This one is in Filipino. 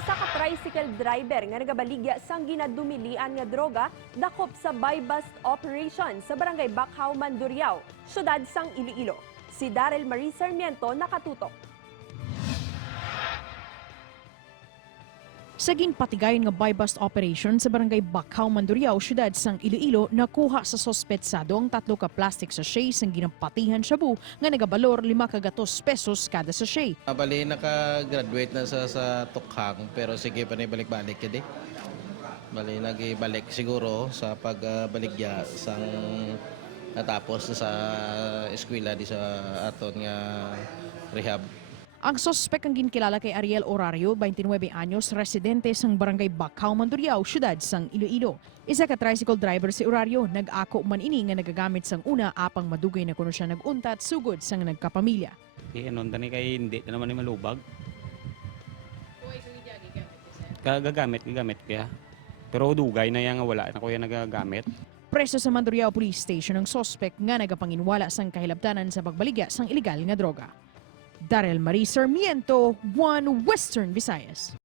Isa ka tricycle driver nga nagabaligya sang ginadumilian nga droga dakop sa buy-bust operation sa barangay Bacau, Mandurriao, syudad sang Iloilo. Si Daryl Marie Sarmiento nakatutok. Sa ginpatigayon nga buy-bust operation sa barangay Bacau, Mandurriao, syudad sang Iloilo, nakuha sa sospetsado ang 3 ka plastic sachet sang ginapatihan shabu nga nagabalor 5 pesos kada sachet. Bali, naka-graduate na sa tukhang pero sige pa na balik-balik yun Bali, nag-ibalik siguro sa pagbaligya sang natapos sa eskwela di sa aton nga rehab. Ang sospek ang ginkilala kay Ariel Orario, 29 anyos, residente sang barangay Bacau, Mandurriao, syudad sang Iloilo. Isa ka tricycle driver si Orario, nag-ako man ini nga nagagamit sang una apang madugay na kuno siya naguntat sugod sang nagkapamilya. Ano tani kay hindi na naman ni malubag. Gagamit kaya. Pero dugay na yang wala na ko yan nagagamit. Preso sa Mandurriao Police Station ang sospek nga nagapanginwala sang kahilabtanan sa pagbaligya sang ilegal nga droga. Daryl Marie Sarmiento, One Western Visayas.